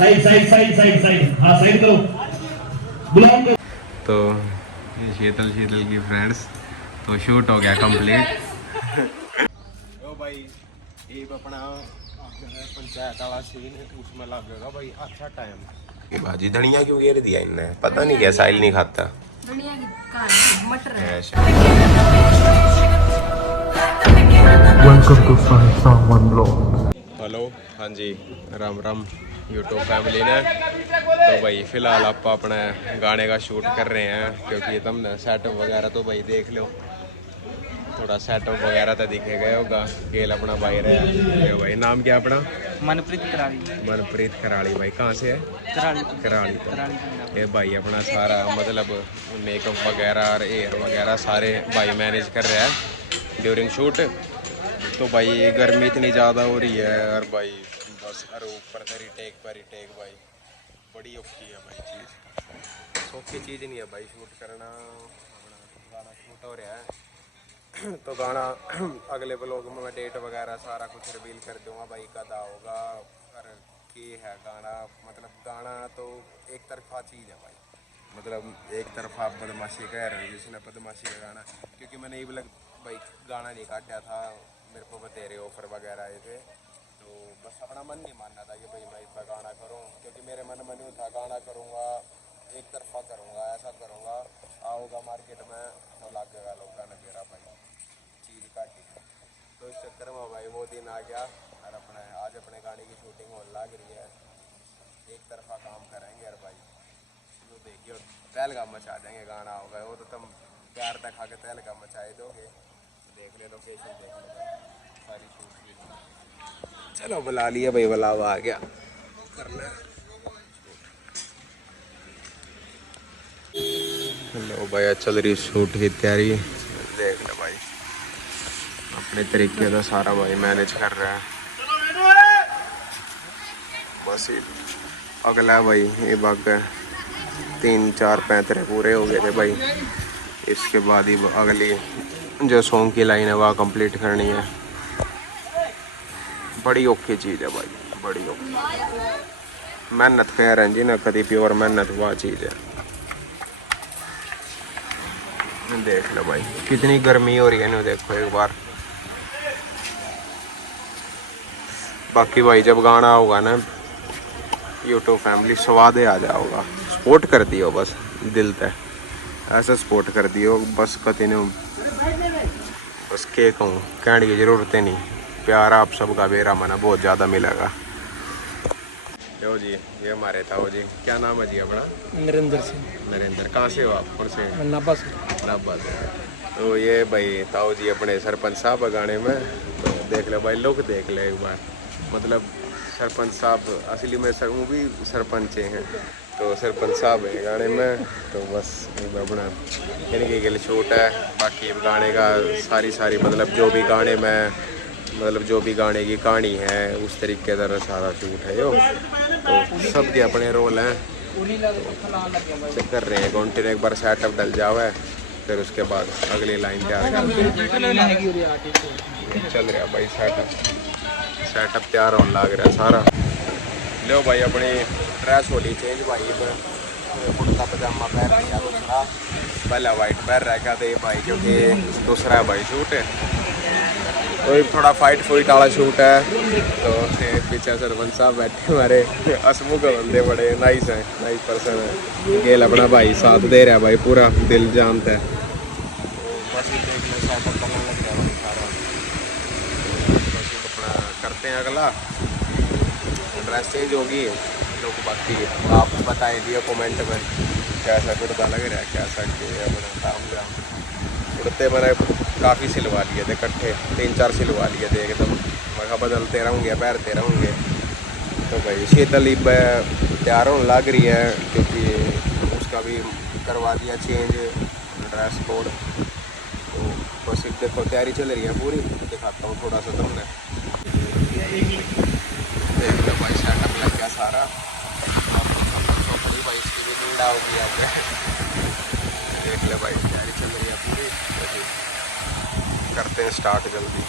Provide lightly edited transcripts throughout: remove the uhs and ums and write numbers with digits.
Side side side side side, हाँ side करो, बुलाओ को। तो ये शीतल की फ्रेंड्स, तो शूट हो गया कंप्लीट। ओ भाई ये अपना पंचायत वाला सीन है, उसमें लगेगा भाई अच्छा टाइम। ये भाजी धनिया क्यों घेर दिया इनने, पता नहीं क्या साहिल नहीं खाता धनिया की कहानी मटर है। Welcome to Sawan blog. Hello, हाँ जी, राम राम यूट्यूब फैमिली ने। तो भाई फिलहाल आप अपने गाने का शूट कर रहे हैं, क्योंकि तुमने सेटअप वगैरह तो भाई देख लो, थोड़ा सेटअप वगैरह तो दिखे गए होगा। गेल अपना भाई रहे भाई, नाम क्या अपना? मनप्रीत कराड़ी। मनप्रीत कराड़ी। भाई कहाँ से है? कराड़ी। तो ये भाई अपना सारा मतलब मेकअप वगैरह और हेयर वगैरह सारे भाई मैनेज कर रहा है ड्यूरिंग शूट। तो भाई गर्मी इतनी ज़्यादा हो रही है और भाई बस अरे ऊपर से रिटेक पर रिटेक भाई बड़ी औखी है भाई चीज़, सौखी चीज़ नहीं है भाई शूट करना। अपना गाना शूट हो रहा है तो गाना अगले ब्लॉग में मैं डेट वगैरह सारा कुछ रिवील कर दूंगा भाई कदा होगा। और की है गाना, मतलब गाना तो एक तरफा चीज़ है भाई, मतलब एक तरफा बदमाशी कह रहे हैं जिसने बदमाशी का गाना, क्योंकि मैंने ये ब्लॉग भाई गाना नहीं काटा था, मेरे को बतेरे ऑफर वगैरह आए थे, तो बस अपना मन नहीं मानना था कि भाई मैं इस पर गाना करूँ, क्योंकि मेरे मन में नहीं था गाना करूँगा एक तरफा करूँगा ऐसा करूँगा, आओगा मार्केट में तो लगेगा लोग गाना मेरा भाई चीज़ काटी। तो इस चक्कर में भाई वो दिन आ गया और अपने आज अपने गाने की शूटिंग होने लग रही है। एक तरफा काम करेंगे यार भाई, तो देखिए तहलका मचा देंगे, गाना होगा वो तो तुम प्यार दिखा के तहलका मचाए दोगे। देख ले लोकेशन, देख ले सारी शूट की। चलो बुला लिया भाई, बुलावा आ गया करना। हेलो भाई, चल रही शूट की तैयारी, देख ले भाई अपने तरीके का सारा भाई मैनेज कर रहा है। बस ये अगला भाई ये बाग 3-4 पैंतरे पूरे हो गए थे भाई, इसके बाद ही अगली जो सॉन्ग की लाइन है वह कंप्लीट करनी है। बड़ी औखी चीज़ है भाई, बड़ी औखी मेहनत कह रहे हैं जी ना, कभी प्योर मेहनत वह चीज़ है। देख लो भाई कितनी गर्मी हो रही है ना, देखो एक बार। बाकी भाई जब गाना होगा ना यूट्यूब फैमिली स्वाद आ जाओगा, सपोर्ट कर दियो बस दिल तक, ऐसा सपोर्ट कर दियो बस कति ने बस के कहूँ, कहने की ज़रूरत नहीं, प्यार आप सबका बेरा मना बहुत ज़्यादा मिलेगा। यो जी ये हमारे ताऊ जी, क्या नाम है जी अपना? नरेंद्र सिंह। नरेंद्र, कहाँ से हो आप? कौन से? नाभा से। नाभा से। तो ये भाई ताऊ जी अपने सरपंच साहब गाने में, तो देख ले भाई लोग देख ले एक बार, मतलब सरपंच साहब असली में सर वो भी सरपंच हैं, तो सरपंच साहब है गाने में। तो बस अपना इनकी गिल छूट है, बाकी गाने का सारी मतलब जो भी गाने में मतलब जो भी गाने की कहानी है उस तरीके का सारा शूट है यो, तो सब के अपने रोल हैं। तो कर रहे हैं कंटिन्यू, एक बार सेटअप डल जावे फिर उसके बाद अगली लाइन तैयार चल रहा भाई, सेटअप तैयार होने लग रहा है सारा। लो भाई अपनी ड्रेस होली चेंज भाई, कुर्ता पजामा पहन लिया दूसरा, पहला वाइट पहन रखा था भाई क्योंकि दूसरा है भाई शूट है, तो थोड़ा फाइट वाला शूट है। तो पीछे सरपंच साहब बैठे हमारे हसमुख बंदे, बड़े नाइस हैं, नाइस पर्सन है। गेल अपना भाई साथ दे रहा है भाई, पूरा दिल जानता है। बस देख लो सेटअप करने लग गया भाई सारा, अपना करते हैं अगला। ड्रेस चेंज होगी लोग, बाकी आप बताए दिए कमेंट में कैसा कुर्ता लग रहा है, कैसा अपना काम जाम। कुर्ते मैंने काफ़ी सिलवा लिए थे इकट्ठे, 3-4 सिलवा लिए थे एकदम, मैं बदलते रहूँगे पहनते रहूँगे। तो भाई शीतल तैयार होने लग रही है, क्योंकि उसका भी करवा दिया चेंज ड्रेस कोड। तो बस देखो तैयारी चल रही है पूरी, दिखाता हूँ थोड़ा सा तुमने, देख लो भाई सेटअप लग गया सारा। भाई इसकी भी नींद होगी आगे, देख ले भाई तैयारी चल रही है पूरी, करते हैं स्टार्ट जल्दी।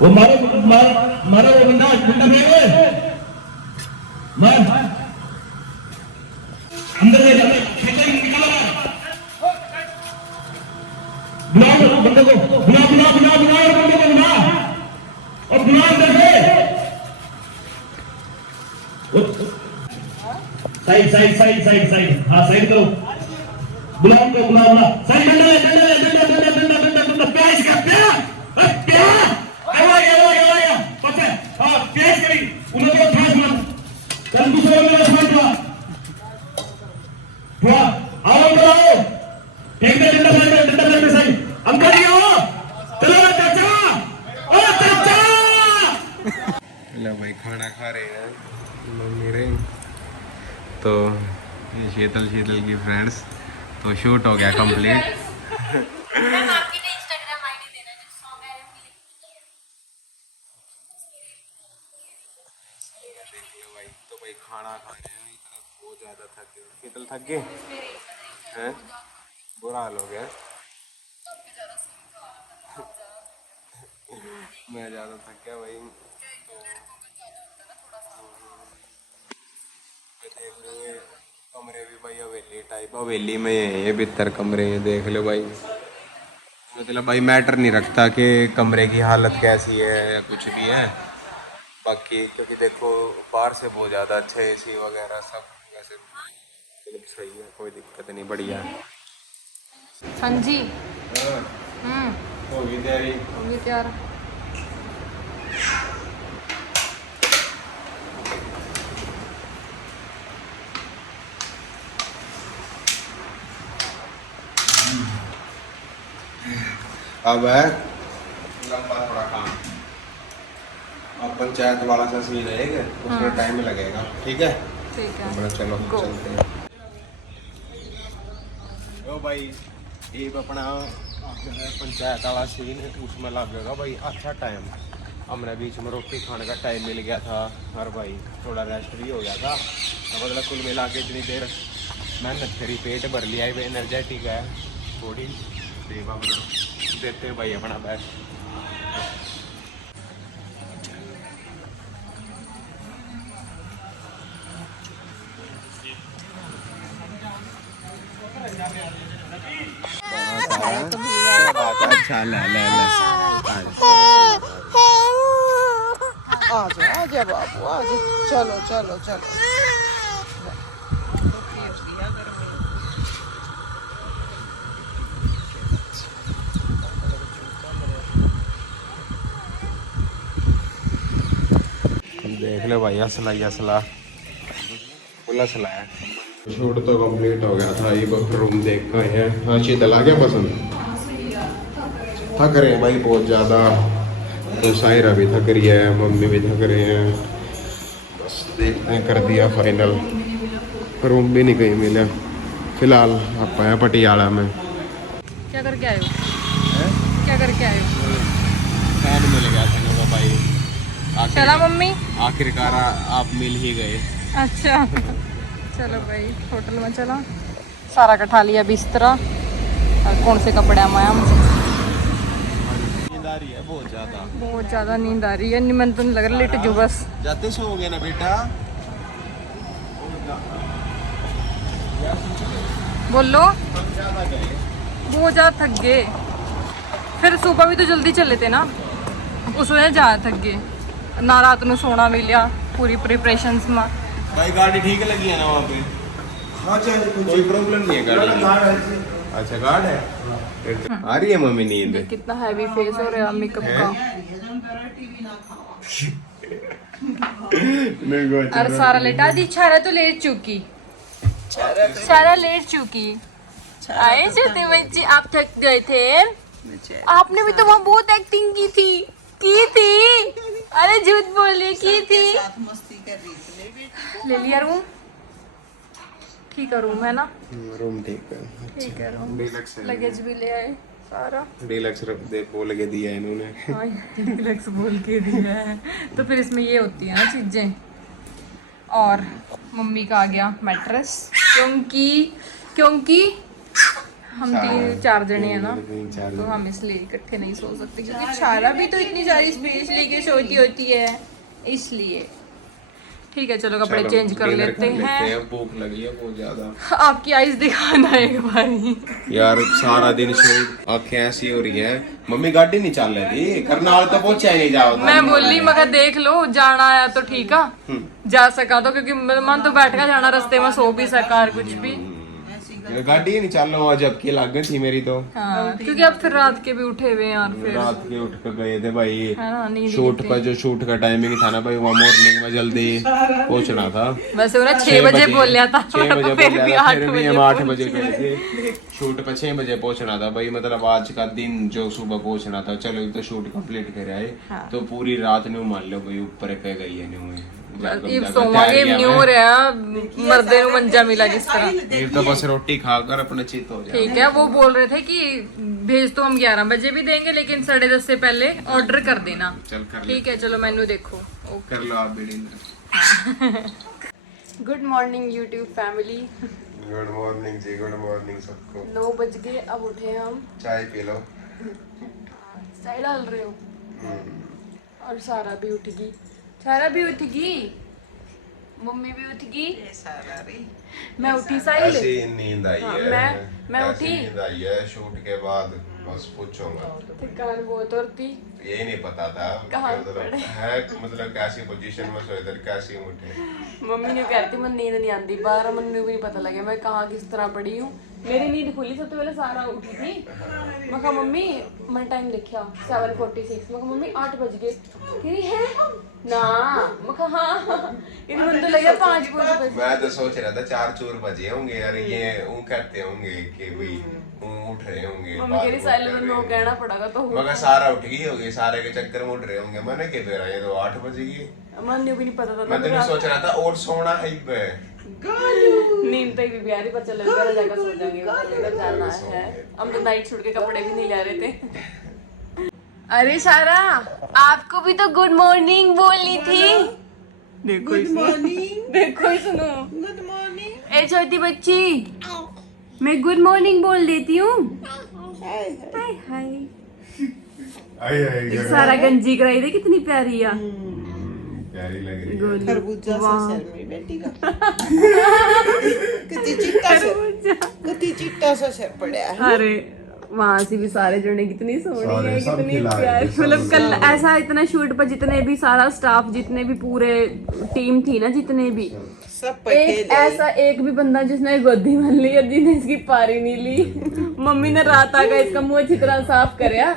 वो मारो मारो वो बंदा फेंक मार अंदर ले जाओ खेचा निकालो बुलाओ बंदे को बुला बंदे को बुला और बुला अंदर से साइड हाँ साइड करो बुलाओ को बुला साइड डंडा प्याज का प्याज आया पता हाँ प्याज करी उन्हें तो खास मत कल दूसरे मेरा खास हुआ आओ एक डंडा साइड अंदर ही आओ चलो चाचा ओ चाचा लो भाई खाना खा रहे हैं मम्मी रे तो ये शीतल की फ्रेंड्स तो शूट हो गया कंप्लीट तो भाई खाना खा रहे हैं इतना बहुत ज़्यादा थक गए शीतल थक गए हैं बुरा हाल हो गया मैं ज़्यादा थक गया भाई कमरे भी भाई हवेली टाइप हवेली में ये भीतर कमरे हैं देख लो भाई मतलब भाई मैटर नहीं रखता कि कमरे की हालत कैसी है या कुछ भी है बाकी क्योंकि देखो बाहर से बहुत ज़्यादा अच्छे एसी वगैरह सब वैसे मतलब सही है कोई दिक्कत नहीं बढ़िया है। हाँ जी होगी तैयारी होगी तैयार अब है लंबा थोड़ा काम अब पंचायत वाला सा सीन है उसमें टाइम लगेगा ठीक है चलो चलते हैं ओ भाई ये अपना पंचायत वाला सीन है उसमें लगेगा भाई अच्छा टाइम हमने बीच में रोटी खाने का टाइम मिल गया था और भाई थोड़ा रेस्ट भी हो गया था तो मतलब कुल मिला के इतनी देर मेहनत करी पेट भर लिया है एनर्जेटिक है थोड़ी सेवा देते हैं भाई अपना बेस्ट अच्छा ले आजा बाबू आजा चलो चलो चलो देख लो भाई असला फुल असला है शूट तो कंप्लीट हो गया था ये रूम देख कर है हाँ शीतल आ गया पसंद थक रहे हैं भाई बहुत ज़्यादा तो सायरा भी थक रही है मम्मी भी थक रहे हैं बस देखते हैं कर दिया फाइनल रूम भी नहीं कहीं मिला फिलहाल आप आए पटियाला में क्या करके आए हो क्या करके आए हो फैन मिल गया था ना भाई चला मम्मी आखिरकार आप मिल ही गए अच्छा चलो भाई होटल में चला सारा कठा लिया बिस्तरा और कौन से कपड़े आया मुझे नींद आ रही है बहुत ज़्यादा नींद आ रही है निमंत्रण लग रहा लेट जो बस जाते सो हो गया ना बेटा बोलो बहुत ज़्यादा थक गए फिर सुबह भी तो जल्दी चले थे ना उसमें ज़्यादा थक गए ना रात में सोना मिलिया पूरी प्रिपरेशंस में भाई गाड़ी ठीक लगी है ना वहाँ पे हाँ कोई प्रॉब्लम नहीं है गाड़ी अच्छा गार्ड है आ रही है मम्मी नींद कितना हैवी फेस हो रहा है मेकअप का अरे सारा लेटा दी छारा तो लेट चुकी सारा लेट चुकी आए छोटे बच्चे आप थक गए थे आपने भी तो वहाँ बहुत एक्टिंग की थी अरे झूठ बोले की थी ले लिया रूम ठीक है रूम है ना रूम ठीक है रूम डीलक्स लगेज भी ले आए सारा डीलक्स बोल के दिया इन्होंने हाँ डीलक्स बोल के दिया है तो फिर इसमें ये होती है ना चीज़ें और मम्मी का आ गया मैट्रेस क्योंकि हम 3-4 जने हैं ना, 3-4 तो हम इसलिए इकट्ठे नहीं सो सकते क्योंकि छारा भी तो इतनी सारी स्पेस लेके सोती होती है, इसलिए। ठीक है चलो कपड़े चेंज कर लेते हैं। भूख लगी है बहुत ज्यादा। आपकी आईज दिखाना एक बारी। यार सारा दिन शूट, आंखें ऐसी हो रही है। मम्मी गाड़ी नहीं चल रही थी, करनाल तो पहुंचा ही नहीं जाओ। मैं बोली मगर देख लो जाना आया तो ठीक है, जा सका तो, क्योंकि मन तो बैठ का जाना, रास्ते में सो भी सका और कुछ भी। गाड़ी ही नहीं चल रहा, जब की लग गई थी मेरी तो। हाँ, क्योंकि अब फिर रात के भी उठे हुए हैं और फिर रात के उठ कर गए थे भाई है ना, नींद शूट पर। जो शूट का टाइमिंग था ना भाई, वहाँ मॉर्निंग में जल्दी पहुंचना था। वैसे उन्हें 6 बजे बोल लिया था, 6 बजे फिर भी 8 हम बजे 8 बजे गए थे शूट पर। 6 बजे पहुंचना था भाई, मतलब आज का दिन जो सुबह पहुंचना था। चलो तो शूट कंप्लीट कर आए, तो पूरी रात न्यू मान लो भाई ऊपर कह गई है न्यू मर्दे नु मंजा मिला जिस तरह। ये तो बस रोटी खाकर अपने चित हो जाए। ठीक है, वो बोल रहे थे कि भेज तो हम 11 बजे भी देंगे, लेकिन 10:30 से पहले ऑर्डर कर देना। चल कर ठीक है चलो मेनू देखो। कर लो आप भी dinner. Good morning YouTube family. Good morning जी, गुड मॉर्निंग सबको। 9 बज गए, अब उठे हम। चाय पी लो। चाय डाल रहे हो? और सारा भी उठ गई, सारा भी उठ गई, मम्मी भी उठ गई, मैं उठी साहिल। ऐसी नींद आई है। मैं ऐसी उठी। नींद आई है शूट के बाद, बस पूछो मत। थकान बहुत और थी। यही नहीं पता था कहाँ है, मतलब कैसी पोजीशन में सोए थे, कैसी उठे। मम्मी ने कहती मैं नींद नहीं आती, 12 मम्मी को भी नहीं पता लगे मैं कहाँ किस तरह पड़ी हूँ। मेरी नींद खुली, सबसे पहले सारा उठी थी। मैं कहा मम्मी, मैं टाइम देखा 7:46। मैं कहा मम्मी 8 बज गए। कह है ना, मैं कहा हाँ, इन्हें तो लगा 5 बजे। मैं तो सोच रहा था 4 चूर बजे होंगे यार, ये कहते होंगे कि भाई उठ रहे होंगे। मम्मी कह रही साइलेंट में कहना पड़ेगा तो मगर सारा उठ गई होगी, सारे के चक्कर में उठ रहे होंगे। मैंने क्या फिर ये तो 8 बजे की। मन भी नहीं पता था। मैं तो सोच रहा था और सोना है नींद तो भी प्यारी, पर चलो घर जाकर सो जाएंगे, उधर जाना है। हम तो नाइट सूट के कपड़े भी नहीं ले रहे थे। अरे सारा, आपको भी तो गुड मॉर्निंग बोलनी थी। देखो गुड मॉर्निंग, देखो सुनो। Good morning. ए छोटी बच्ची, मैं गुड मॉर्निंग बोल देती हूँ। हाय हाय आई सारा गंजी कराई दे, कितनी प्यारी है। प्यारी लग रही है। खरबूजा सा सर में बेटी का। कितनी चिट्टा सा सर पड़ा है। अरे वहां से भी सारे जने कितनी सोहनी सारे है, सब कितनी खिला रहे प्यारी। हैं, सब मतलब कल सब। ऐसा इतना शूट पर जितने भी सारा स्टाफ, जितने भी पूरे टीम थी ना, जितने भी, सब एक ऐसा एक भी बंदा जिसने गोदी मान ली और जिसने इसकी पारी नहीं ली। मम्मी ने रात आकर इसका मुंह अच्छी तरह साफ करया।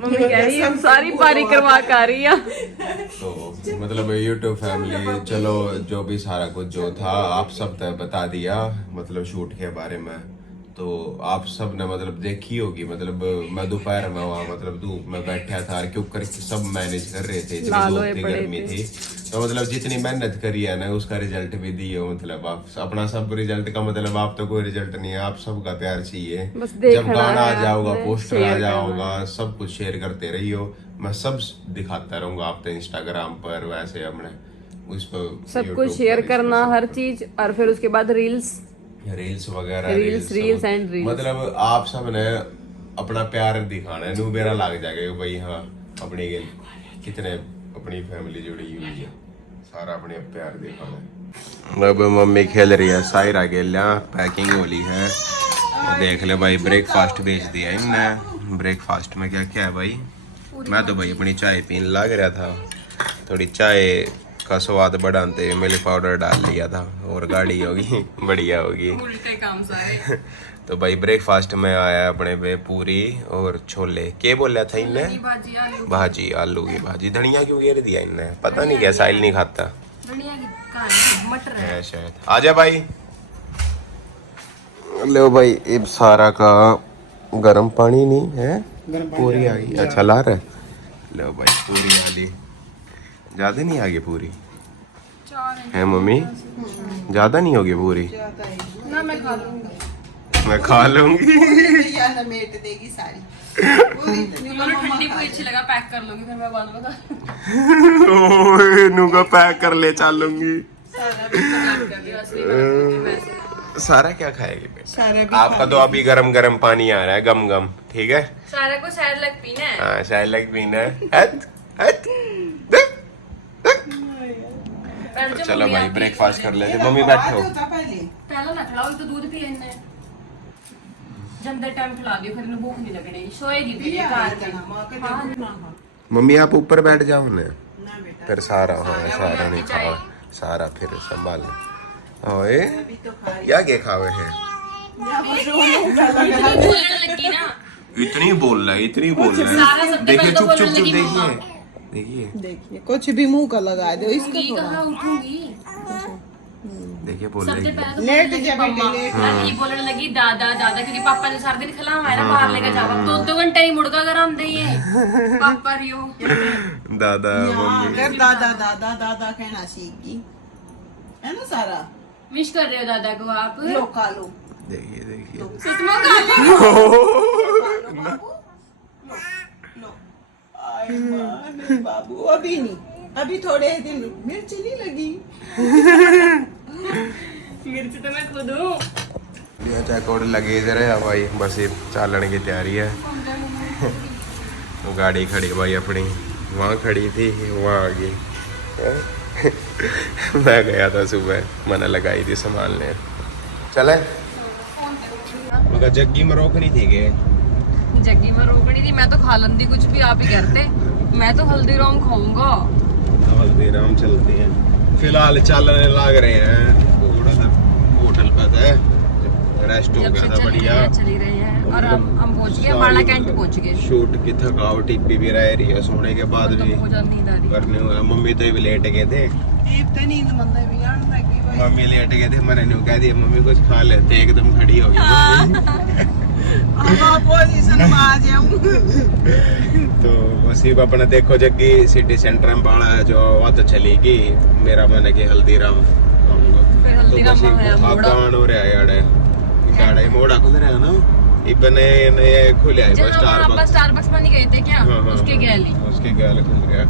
मम्मी कह रही है सारी पारी करवा कर रही है। तो मतलब यूट्यूब फैमिली, चलो जो भी सारा कुछ जो था आप सब तक बता दिया, मतलब शूट के बारे में। तो आप सब ने मतलब देखी होगी, मतलब मैं दोपहर में वहाँ मतलब धूप में बैठा था क्योंकि सब मैनेज कर रहे थे, इतनी गर्मी थी। तो मतलब जितनी मेहनत करी है ना, उसका रिजल्ट भी दियो। मतलब आप अपना सब रिजल्ट का मतलब आप तो कोई रिजल्ट नहीं है, आप सबका प्यार चाहिए। जब गाना आ जाओगा, पोस्टर आ जाओगा, सब कुछ शेयर करते रहियो। मैं सब दिखाता रहूंगा आप तो इंस्टाग्राम पर, वैसे अपने उस पर सब कुछ शेयर करना हर चीज। और फिर उसके बाद रील्स वगैरह, रील्स एंड रील्स। मतलब आप सब ने अपना प्यार दिखाना है। मेरा लग जाएगा भाई हाँ अपनी कितने अपनी फैमिली जुड़ी हुई है, सारा अपने प्यार दिखाना है। अब मम्मी खेल रही है सायरा गेलिया, पैकिंग होली है। देख ले भाई, ब्रेकफास्ट भेज दिया इनने। ब्रेकफास्ट में क्या क्या है भाई? मैं तो भाई अपनी चाय पीने लग रहा था, थोड़ी चाय का स्वाद बढ़ाते मिल्क पाउडर डाल लिया था और गाड़ी होगी बढ़िया होगी। उल्टे काम सारे। तो भाई ब्रेकफास्ट में आया अपने पे पूरी और छोले। क्या बोला था इनने? भाजी, आलू की भाजी। धनिया क्यों घेर दिया इनने? पता नहीं क्या, साहिल नहीं खाता। धनिया की कहां है? मटर है शायद। आजा भाई, लो भाई। अब सारा का गर्म पानी नहीं है, पूरी आ गई। अच्छा ला रहा है। लो भाई पूरी वाली, ज्यादा नहीं आ गई पूरी है मम्मी? ज्यादा नहीं होगी पूरी? ना मैं खा लूंगी। मैं खा लूंगी। मेट देगी सारी। ठंडी कोई अच्छी लगा पैक कर लूंगी, फिर मैं बाद में खा। ओए नुगा पैक कर ले चलूंगी। सारा क्या खाएगी बेटा? सारा भी आपका तो अभी गरम गरम पानी आ रहा है, गम गम, ठीक है। सारा को शायद लग पीना है। हाँ शायद लग पीना है। हट, हट, देख, देख। बैठ तो जा, चलो मम्मी भाई आती है। ब्रेकफास्ट कर लेते। मम्मी बैठो। पहला ना खिलाओ, तो दूध पी लेना है। जब तक टाइम खिला दियो, फिर इन्हें भूख नहीं लगनी, सोएगी फिर ये कार पे। हाँ, मम्मी आप ऊपर बैठ जाओ ना, फिर सारा सारा नहीं खाओ, सारा फिर संभाल। ओए क्या खावे हैं? बोलने लगी ना। इतनी बोल रहा है, इतनी बोल रहा सारा है। सबसे देखिए पहले तो चुप चुप बोलने चुप, लगी मम्मा। देखिए देखिए देखिए कुछ भी मुंह का लगा दो इसको उठूंगी थोड़ा। कहाँ उठूंगी? देखिए बोल सबसे रही है। पहले तो लेट बोलने लगी जा बेटे, मम्मा। लेट। और ये बोलने लगी दादा दादा, क्योंकि पापा ने सारा दिन खिलावा है ना, बाहर लेकर जावा। 2-2 घंटे ही मुड़का कर हम दे पापा रियो। दादा मम्मी अगर दादा दादा दादा कहना सीख गई है ना सारा। विश कर रहे हो दादा को आप? लो खा लो। देखिए देखिए। सच में खा लो। लो आय मां, नहीं बाबू अभी नहीं, अभी थोड़े दिन मिर्च नहीं लगी। मिर्च तो मैं खुद हूँ। ये चेकआउट लगे इधर है भाई, बस ये चालन की तैयारी है। वो गाड़ी खड़ी भाई अपनी, वहाँ खड़ी थी, वहाँ आ गई। मैं गया था सुबह, मैंने लगाई थी संभालने। चले मगर जग्गी में रोक नहीं थी गए। जग्गी में रोकनी थी, मैं तो खा लंदी कुछ भी, आप ही करते। मैं तो हल्दीराम खाऊंगा। हल्दीराम चलते हैं फिलहाल, चलने लग रहे हैं। होटल पर है, रेस्ट हो जब गया से था बढ़िया। चली रही है और हम पहुंच गए, बाड़ा कैंट पहुंच गए। शूट की थकावट भी रह रही है, सोने के बाद तो भी बहुत ज्यादा नींद आ रही है। करने हुआ। मम्मी तो भी लेट गए थे, इतनी नींद मंदे भी आने लगी भाई। मम्मी लेट गए थे। मैंने न्यू कह दिया मम्मी कुछ खा लेते, एकदम खड़ी हो गई मम्मी। अब पोजीशन में आ जाऊं। तो वसीब अपना देखो जग्गी सिटी सेंटर में बाड़ा है जो बहुत चलेगी। मेरा मन है कि हल्दीराम खाऊंगा। फिर तो हल्दीराम बस है मोड़ा। आगान हो रहा है यार, गाड़ा मोड़ा खुल रहा है ना, इतने नए खुले है जहाँ स्टारबक्स। स्टारबक्स में नहीं गए थे क्या? हाँ, हाँ, उसके गैली। उसके गैल खुल गया।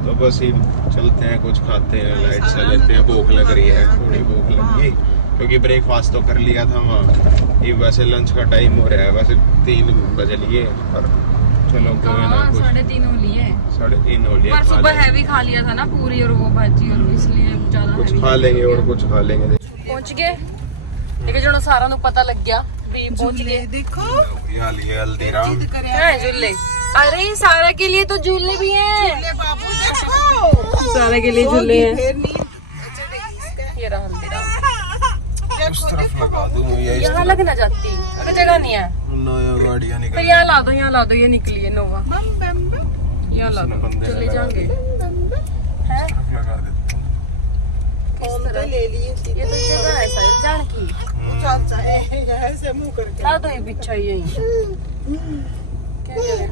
तो बस ही चलते हैं, कुछ खाते हैं, लाइट से लेते हैं। भूख लग रही है, थोड़ी भूख लगी, क्योंकि ब्रेकफास्ट तो कर लिया था वहाँ। ये वैसे लंच का टाइम हो रहा है, वैसे 3 बजे लिए, पर चलो कोई ना, कुछ 3:30 हो लिए। 3:30 हो लिया। पर खा सुबह लेंगे। हैवी खा लिया था ना, पूरी और वो भाजी, और इसलिए ज्यादा कुछ heavy खा लेंगे और कुछ खा लेंगे। पहुंच गए। लेकिन जो सारा नु पता लग गया भी पहुंच गए। देखो यहाँ लिए हल्दीराम। है झूले। अरे सारा के लिए तो झूले भी हैं। ले बाबू देखो सारा के लिए झूले हैं। फिर नींद चढ़ेगी इसका। ये रहा हल्दीराम। उस तरफ लगा दूँ या इस यहाँ लग ना जाती, अगर जगह नहीं है नया गाड़ियाँ फिर निकल। यहाँ ला दो, यहाँ ला दो, ये निकली है नोवा। बम बम बम। यहाँ ला दो, बंदे चले लगा जाएंगे। दिए। हैं? लगा देते हैं। फोन तो ले लिए ये तो जगह है सारी जान की। चल जाए ऐसे मुंह करके। ला दो ये पीछा यही। क्या करें?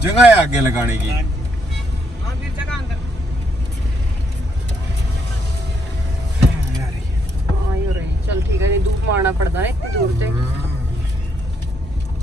जगह है आगे लगाने की। हां फिर जगह अंदर। हाँ ये रही। चल ठीक है, नहीं धूप मारना पड़ता है इतनी दूर से।